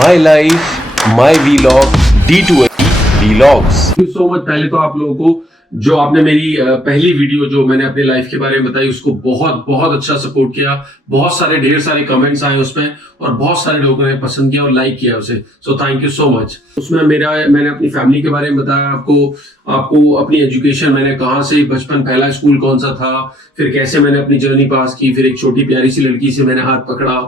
My life my vlog D2A Vlogs। Thank you so much. पहले तो आप लोगों को जो आपने मेरी पहली वीडियो जो मैंने अपने लाइफ के बारे में बताई उसको बहुत बहुत अच्छा सपोर्ट किया। बहुत सारे ढेर सारे कमेंट्स आए उसमें और बहुत सारे लोगों ने पसंद किया और लाइक किया उसे। So thank you so much. उसमें मैंने अपनी फैमिली के बारे में बताया आपको अपनी एजुकेशन, मैंने कहाँ से बचपन, पहला स्कूल कौन सा था, फिर कैसे मैंने अपनी जर्नी पास की, फिर एक छोटी प्यारी सी लड़की से मैंने हाथ पकड़ा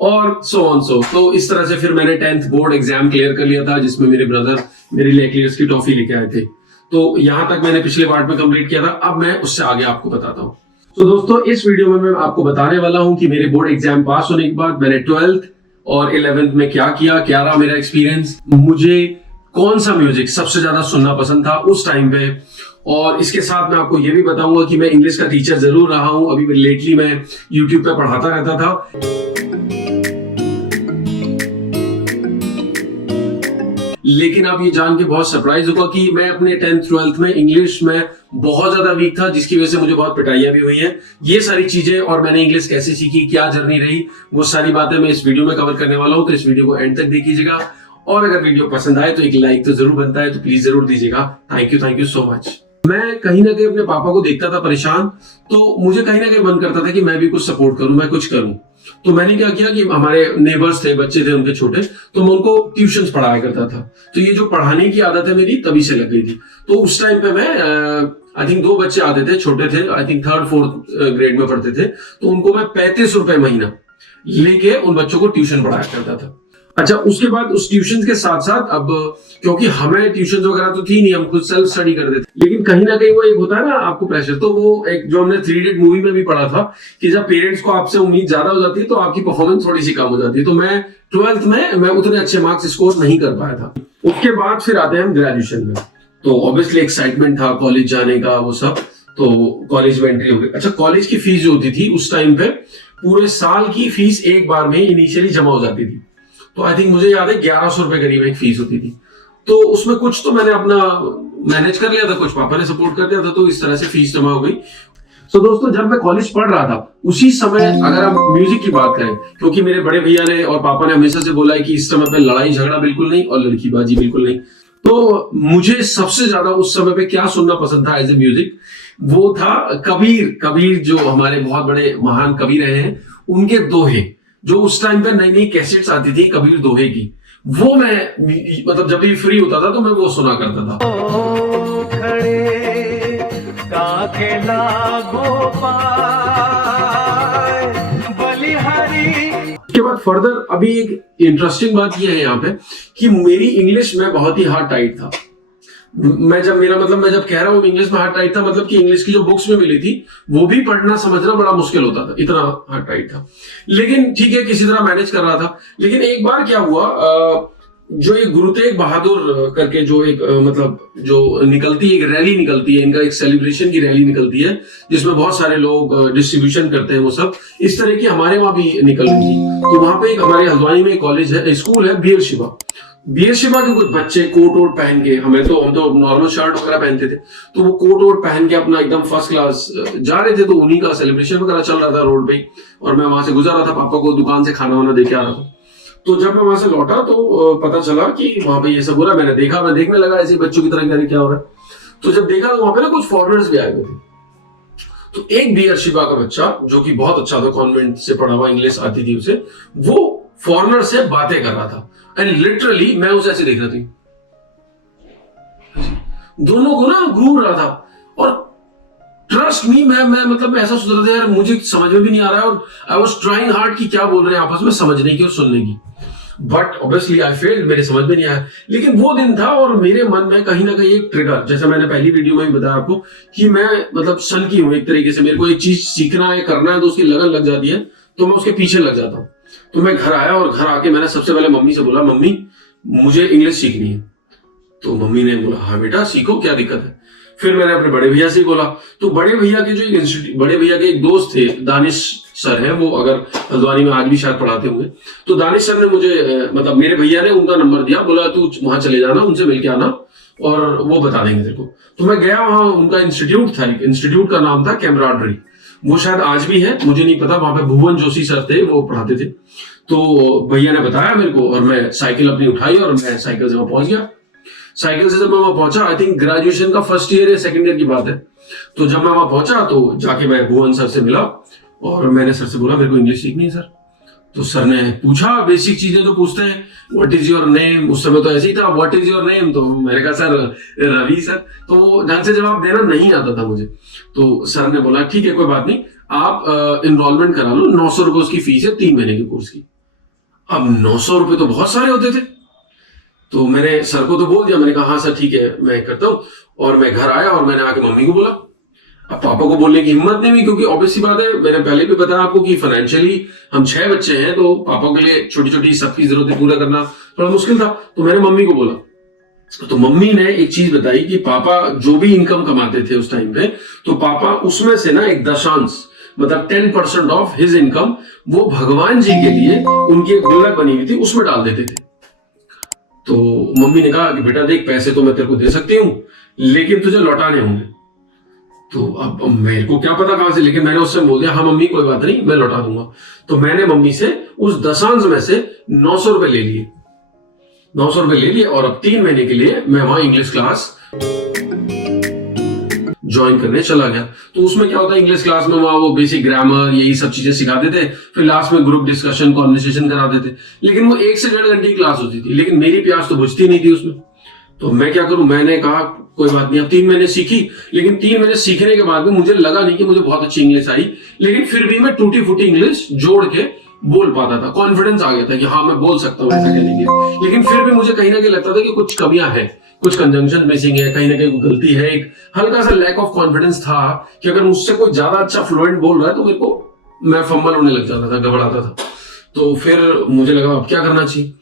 और सो ऑन सो। तो इस तरह से फिर मैंने 10th बोर्ड एग्जाम क्लियर कर लिया था जिसमें मेरे ब्रदर मेरे लिए एक्लियर्स की टॉफी लेके आए थे। तो यहां तक मैंने पिछले पार्ट में कंप्लीट किया था। अब मैं उससे आगे आपको बताता हूँ। तो दोस्तों इस वीडियो में मैं आपको बताने वाला हूं कि मेरे बोर्ड एग्जाम पास होने के बाद मैंने 12th और 11th में क्या किया, क्या रहा मेरा एक्सपीरियंस, मुझे कौन सा म्यूजिक सबसे ज्यादा सुनना पसंद था उस टाइम पे। और इसके साथ मैं आपको ये भी बताऊंगा कि मैं इंग्लिश का टीचर जरूर रहा हूं। अभी लेटली मैं यूट्यूब पे पढ़ाता रहता था, लेकिन आप ये जान के बहुत सरप्राइज होगा कि मैं अपने 10th 12th में इंग्लिश में बहुत ज्यादा वीक था, जिसकी वजह से मुझे बहुत पिटाइयां भी हुई हैं। ये सारी चीजें और मैंने इंग्लिश कैसे सीखी, क्या जर्नी रही, वो सारी बातें मैं इस वीडियो में कवर करने वाला हूं। तो इस वीडियो को एंड तक देखिएगा और अगर वीडियो पसंद आए तो एक लाइक तो जरूर बनता है, तो प्लीज जरूर दीजिएगा। Thank you so much. मैं कहीं ना कहीं अपने पापा को देखता था परेशान, तो मुझे कहीं ना कहीं मन करता था कि मैं भी कुछ सपोर्ट करूं, मैं कुछ करूं। तो मैंने क्या किया कि हमारे नेबर्स थे, बच्चे थे उनके छोटे, तो मैं उनको ट्यूशंस पढ़ाया करता था। तो ये जो पढ़ाने की आदत है मेरी तभी से लग गई थी। तो उस टाइम पे मैं आई थिंक 2 बच्चे आते थे, छोटे थे, I think 3rd 4th grade में पढ़ते थे, तो उनको मैं 35 रुपए महीना लेके उन बच्चों को ट्यूशन पढ़ाया करता था। अच्छा, उसके बाद उस ट्यूशन के साथ साथ अब क्योंकि हमें ट्यूशन वगैरह तो थी नहीं, हम खुद सेल्फ स्टडी करते थे, लेकिन कहीं ना कहीं वो एक होता है ना आपको प्रेशर। तो वो एक जो हमने 3 इडियट मूवी में भी पढ़ा था कि जब पेरेंट्स को आपसे उम्मीद ज्यादा हो जाती है तो आपकी परफॉर्मेंस थोड़ी सी कम हो जाती है। तो मैं 12th में मैं उतने अच्छे मार्क्स स्कोर नहीं कर पाया था। उसके बाद फिर आते हैं हम ग्रेजुएशन में। तो ऑब्वियसली एक्साइटमेंट था कॉलेज जाने का, वो सब। तो कॉलेज में एंट्री हो गई। अच्छा, कॉलेज की फीस जो होती थी उस टाइम पे पूरे साल की फीस एक बार में इनिशियली जमा हो जाती थी। तो आई थिंक मुझे याद है 1100 रुपए करीब एक फीस होती थी। तो उसमें कुछ तो मैंने अपना मैनेज कर लिया था, कुछ पापा ने सपोर्ट कर दिया था, तो इस तरह से फीस जमा हो गई। तो दोस्तों जब मैं कॉलेज पढ़ रहा था उसी समय अगर हम म्यूजिक की बात करें, क्योंकि मेरे बड़े भैया ने और पापा ने हमेशा से बोला है कि इस समय पे लड़ाई झगड़ा बिल्कुल नहीं और लड़कीबाजी बिल्कुल नहीं। तो मुझे सबसे ज्यादा उस समय पे क्या सुनना पसंद था एज ए म्यूजिक, वो था कबीर जो हमारे बहुत बड़े महान कवि रहे हैं, उनके दोहे। जो उस टाइम पे नई नई कैसेट्स आती थी कबीर दोहे की, वो मैं मतलब जब भी फ्री होता था तो मैं वो सुना करता था। उसके बाद फर्दर अभी एक इंटरेस्टिंग बात यह है यहाँ पे कि मेरी इंग्लिश में बहुत ही हार्ड टाइट था। मैं जब कह रहा हूँ इंग्लिश में हार्ड टाइट था, मतलब कि इंग्लिश की जो बुक्स में मिली थी वो भी पढ़ना समझना बड़ा मुश्किल होता था, इतना हार्ड टाइट था। लेकिन ठीक है, किसी तरह मैनेज कर रहा था। लेकिन एक बार क्या हुआ, जो एक गुरु तेग बहादुर करके जो एक जो निकलती है, एक रैली निकलती है, इनका एक सेलिब्रेशन की रैली निकलती है जिसमें बहुत सारे लोग डिस्ट्रीब्यूशन करते हैं, वो सब इस तरह की हमारे वहां भी निकल रही थी। तो वहां पे एक हमारे हल्द्वानी में कॉलेज है, स्कूल है, बीएल शिवा के कुछ बच्चे कोट वोट पहन के, हम तो नॉर्मल शर्ट वगैरह पहनते थे, तो वो कोट वोट पहन के अपना एकदम फर्स्ट क्लास जा रहे थे। तो उन्हीं का सेलिब्रेशन वगैरह चल रहा था रोड पे, और मैं वहां से गुजर रहा था, पापा को दुकान से खाना वाना देके आ रहा था। तो जब मैं वहां से लौटा तो पता चला कि वहां पे ये सब हो रहा है। मैं देखने लगा ऐसे बच्चों की तरह क्या हो रहा है। तो जब देखा तो वहां पे ना कुछ फॉरेनर्स भी आए हुए थे। तो एक बीआर शिवा का बच्चा जो कि बहुत अच्छा था, कॉन्वेंट से पढ़ा हुआ, इंग्लिश आती थी उसे, वो फॉरेनर से बातें कर रहा था। एंड लिटरली मैं उसे ऐसे देख रहा थी, दोनों को ना घूर रहा था। और ट्रस्ट मी, मैं ऐसा सोच रहा था यार मुझे समझ में भी नहीं आ रहा है, और आई वाज ट्राइंग हार्ड कि क्या बोल रहे हैं आपस में समझने की और सुनने की, बट ऑब्वियसली आई फेल्ड, मेरे समझ में नहीं आया। लेकिन वो दिन था और मेरे मन में कहीं ना कहीं एक ट्रिगर, जैसे मैंने पहली वीडियो में भी बताया आपको कि मैं सन की हूं एक तरीके से। मेरे को एक चीज सीखना है, करना है, तो उसकी लगन लग जाती है, तो मैं उसके पीछे लग जाता हूँ। तो मैं घर आया और घर आके मैंने सबसे पहले मम्मी से बोला, मम्मी मुझे इंग्लिश सीखनी है। तो मम्मी ने बोला हाँ बेटा सीखो, क्या दिक्कत है। फिर मैंने अपने बड़े भैया से बोला, तो बड़े भैया के एक दोस्त थे, दानिश सर है, वो अगर हल्द्वानी में आज भी शायद पढ़ाते होंगे। तो दानिश सर ने मुझे मेरे भैया ने उनका नंबर दिया, बोला तू वहां चले जाना, उनसे मिलके आना और वो बता देंगे तेरे को। तो मैं गया वहां, उनका इंस्टीट्यूट था, एक इंस्टीट्यूट का नाम था कैमराडरी, वो शायद आज भी है, मुझे नहीं पता। वहां पे भुवन जोशी सर थे, वो पढ़ाते थे। तो भैया ने बताया मेरे को और मैं साइकिल अपनी उठाई और मैं साइकिल से वहां पहुंच गया। साइकिल से जब मैं वहां पहुंचा, आई थिंक ग्रेजुएशन का फर्स्ट ईयर या सेकंड ईयर की बात है, तो जब मैं वहां पहुंचा तो जाके मैं भुवन सर से मिला और मैंने सर से बोला मेरे को इंग्लिश सीखनी है सर। तो सर ने पूछा बेसिक चीजें जो पूछते हैं, व्हाट इज योर नेम, उस समय तो ऐसे ही था, व्हाट इज योर नेम, तो मैंने कहा सर रवि सर। तो ढंग से जवाब देना नहीं आता था मुझे। तो सर ने बोला ठीक है कोई बात नहीं, आप इनरोलमेंट करा लो, 900 रुपए उसकी फीस है 3 महीने के कोर्स की। अब 900 रुपए तो बहुत सारे होते थे, तो मैंने सर को तो बोल दिया, मैंने कहा हाँ सर ठीक है मैं करता हूँ। और मैं घर आया और मैंने आके मम्मी को बोला। अब पापा को बोलने की हिम्मत नहीं हुई, क्योंकि ऑब्वियस सी बात है, मैंने पहले भी बताया आपको कि फाइनेंशियली हम 6 बच्चे हैं, तो पापा के लिए छोटी छोटी सबकी जरूरतें पूरा करना थोड़ा मुश्किल था। तो मैंने मम्मी को बोला, तो मम्मी ने एक चीज बताई कि पापा जो भी इनकम कमाते थे उस टाइम पे, तो पापा उसमें से ना एक दशांश मतलब 10% ऑफ हिज इनकम वो भगवान जी के लिए उनकी एक गुल्लक बनी हुई थी उसमें डाल देते थे। तो मम्मी ने कहा कि बेटा देख, पैसे तो मैं तेरे को दे सकती हूँ लेकिन तुझे लौटाने होंगे। तो अब मेरे को क्या पता कहां से, लेकिन मैंने उससे बोल दिया हाँ मम्मी कोई बात नहीं मैं लौटा दूंगा। तो मैंने मम्मी से उस दशांश में से 900 रुपए ले लिए, 900 रुपए ले लिए और अब 3 महीने के लिए मैं वहां इंग्लिश क्लास ज्वाइन करने चला गया। तो उसमें क्या होता है, इंग्लिश क्लास में वहां वो बेसिक ग्रामर यही सब चीजें सिखाते थे, फिर लास्ट में ग्रुप डिस्कशन कॉन्वर्सेशन कराते थे। लेकिन वो 1 से 1.5 घंटे की क्लास होती थी, लेकिन मेरी प्यास तो बुझती नहीं थी उसमें। तो मैं क्या करूं, मैंने कहा कोई बात नहीं, अब 3 महीने सीखी, लेकिन 3 महीने सीखने के बाद भी मुझे लगा नहीं कि मुझे बहुत अच्छी इंग्लिश आई, लेकिन फिर भी मैं टूटी फूटी इंग्लिश जोड़ के बोल पाता था। कॉन्फिडेंस आ गया था कि हाँ मैं बोल सकता हूँ ऐसा कहने के, लेकिन फिर भी मुझे कहीं ना कहीं लगता था कि कुछ कमियां हैं, कुछ कंजंक्शन मिसिंग है, कहीं ना कहीं गलती है, एक हल्का सा लैक ऑफ कॉन्फिडेंस था कि अगर मुझसे कोई ज्यादा अच्छा फ्लुएंट बोल रहा है तो मेरे को मैं फंबल होने लग जाता था, घबराता था। तो फिर मुझे लगा अब क्या करना चाहिए।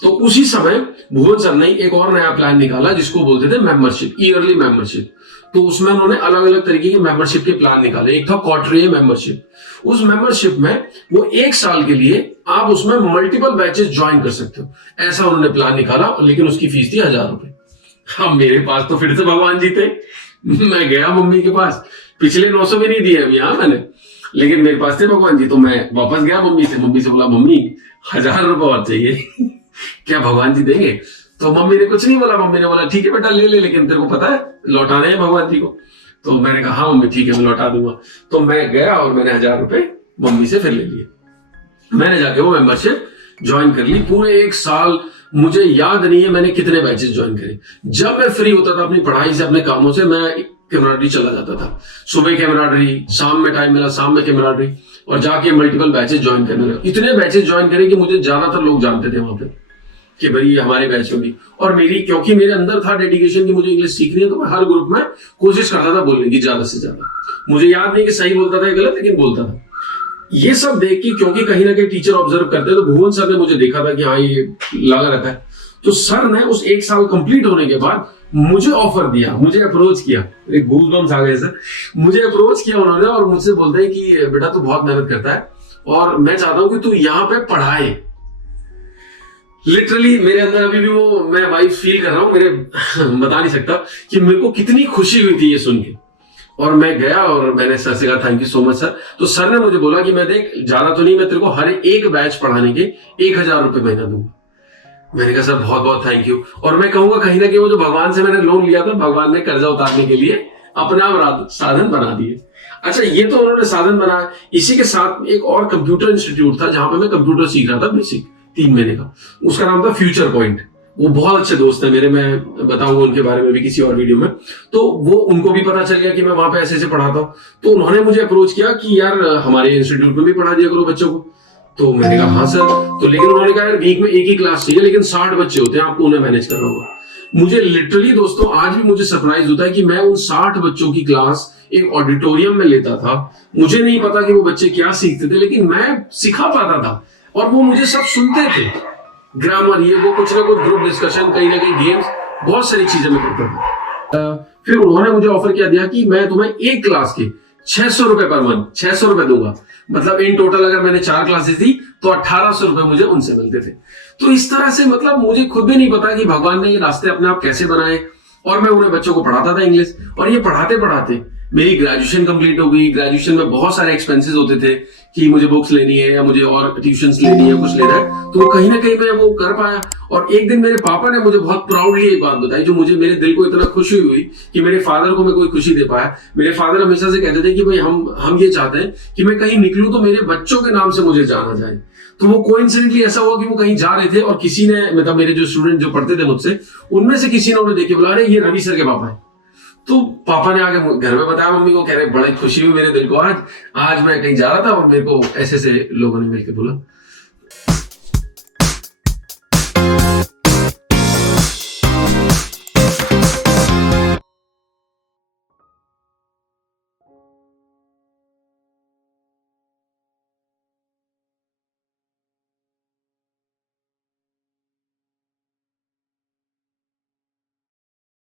तो उसी समय भुवन सर ने एक और नया प्लान निकाला जिसको बोलते थे मेंबरशिप, ईयरली मेंबरशिप। तो उसमें उन्होंने अलग अलग तरीके के मेंबरशिप के प्लान निकाले। एक था क्वार्टरली मेंबरशिप, उस मेंबरशिप में वो 1 साल के लिए आप उसमें मल्टीपल बैचेस ज्वाइन कर सकते हो, ऐसा उन्होंने प्लान निकाला। लेकिन उसकी फीस थी 1000 रुपए। हाँ मेरे पास तो फिर से भगवान जी थे, मैं गया मम्मी के पास, पिछले 900 भी नहीं दिए अभी हाँ मैंने, लेकिन मेरे पास थे भगवान जी। तो मैं वापस गया मम्मी से बोला मम्मी 1000 रुपए और चाहिए क्या भगवान जी देंगे। तो मम्मी ने कुछ नहीं बोला, मम्मी ने बोला ठीक है बेटा ले ले, लेकिन तेरे को पता है लौटाने हैं भगवान जी को। तो मैंने कहा हाँ मम्मी ठीक है मैं लौटा दूंगा। तो मैं गया और मैंने 1000 रुपए मम्मी से फिर ले लिए। मैंने जाके वो मेंबरशिप ज्वाइन कर ली। पूरे 1 साल मुझे याद नहीं है मैंने कितने बैचेस ज्वाइन करे। जब मैं फ्री होता था अपनी पढ़ाई से अपने कामों से, मैं कैमराडरी चला जाता था। सुबह कैमराडरी, शाम में टाइम मिला शाम में कैमराडरी, और जाके मल्टीपल बैचेस ज्वाइन करने लगा। इतने बैचेस ज्वाइन करे कि मुझे ज्यादातर लोग जानते थे वहां पे कि भाई हमारे बैच में भी। और मेरी क्योंकि मेरे अंदर था डेडिकेशन कि मुझे इंग्लिश सीखनी है, तो मैं हर ग्रुप में कोशिश करता था बोलने की ज्यादा से ज्यादा। मुझे याद नहीं कि सही बोलता था या गलत, लेकिन बोलता था। ये सब देख के क्योंकि कहीं ना कहीं टीचर ऑब्जर्व करते हैं, तो भुवन सर ने मुझे देखा था कि हाँ ये लगा रहता है। तो सर ने उस 1 साल कंप्लीट होने के बाद मुझे ऑफर दिया, मुझे अप्रोच किया, एक गूज़बम्स आ गए सर, मुझे अप्रोच किया उन्होंने और मुझसे बोलते हैं कि बेटा तू बहुत मेहनत करता है और मैं चाहता हूं कि तू यहाँ पे पढ़ाए। लिटरली मेरे अंदर अभी भी वो मैं वाइब फील कर रहा हूँ, मेरे बता नहीं सकता कि मेरे को कितनी खुशी हुई थी ये सुन के। और मैं गया और मैंने सर से कहा thank you so much sir. तो सर ने मुझे बोला कि मैं देख ज्यादा तो नहीं, मैं तेरे को हर एक बैच पढ़ाने के 1000 रुपए महीना दूंगा। मैंने कहा सर बहुत बहुत थैंक यू। और मैं कहूंगा कहीं ना कहीं वो जो भगवान से मैंने लोन लिया था, भगवान ने कर्जा उतारने के लिए अपने आप साधन बना दिए। अच्छा ये तो उन्होंने साधन बनाया। इसी के साथ एक और कंप्यूटर इंस्टीट्यूट था जहां पे मैं कंप्यूटर सीख रहा था बेसिक 3 महीने का, उसका नाम था फ्यूचर पॉइंट। वो बहुत अच्छे दोस्त है मेरे, मैं बताऊंगा उनके बारे में भी किसी और वीडियो में। तो वो उनको भी पता चल गया कि मैं वहां पे ऐसे पढ़ाता हूँ, तो उन्होंने मुझे अप्रोच किया कि यार हमारे इंस्टीट्यूट में भी पढ़ा दिया करो बच्चों को। तो मैंने कहा हाँ सर। तो लेकिन उन्होंने कहा यार वीक में एक ही क्लास चाहिए, लेकिन 60 बच्चे होते हैं, आपको उन्हें मैनेज करना होगा। मुझे लिटरली दोस्तों आज भी मुझे सरप्राइज होता है कि मैं उन 60 बच्चों की क्लास एक ऑडिटोरियम में लेता था। मुझे नहीं पता कि वो बच्चे क्या सीखते थे, लेकिन मैं सिखा पाता था और वो मुझे सब सुनते थे। ग्रामर ये वो कुछ ना कुछ ग्रुप डिस्कशन, कहीं ना कहीं गेम्स, बहुत सारी चीजें मैं करता था। फिर उन्होंने मुझे ऑफर किया दिया कि मैं तुम्हें एक क्लास के 600 रुपए पर मंथ 600 रुपए दूंगा। मतलब इन टोटल अगर मैंने 4 क्लासेस दी तो 1800 रुपए मुझे उनसे मिलते थे। तो इस तरह से मतलब मुझे खुद भी नहीं पता कि भगवान ने ये रास्ते अपने आप कैसे बनाए। और मैं उन्हें बच्चों को पढ़ाता था इंग्लिश, और ये पढ़ाते पढ़ाते मेरी ग्रेजुएशन कंप्लीट हो गई। ग्रेजुएशन में बहुत सारे एक्सपेंसेस होते थे कि मुझे बुक्स लेनी है या मुझे और ट्यूशंस लेनी है, कुछ लेना है, तो कहीं ना कहीं मैं वो कर पाया। और एक दिन मेरे पापा ने मुझे बहुत प्राउडली एक बात बताई जो मुझे, मेरे दिल को इतना खुशी हुई कि मेरे फादर को मैं कोई खुशी दे पाया। मेरे फादर हमेशा से कहते थे कि भाई हम ये चाहते हैं कि मैं कहीं निकलूं तो मेरे बच्चों के नाम से मुझे जाना जाए। तो वो कोइंसिडेंटली ऐसा हुआ कि वो कहीं जा रहे थे और किसी ने, मतलब मेरे जो स्टूडेंट जो पढ़ते थे मुझसे, उनमें से किसी ने उन्हें देख के बोला, अरे ये रवि सर के पापा है। तो पापा ने आके घर में बताया मम्मी को, कह रहे बड़ी खुशी हुई मेरे दिल को, आज मैं कहीं जा रहा था और मेरे को ऐसे ऐसे लोगों ने मिलकर बोला।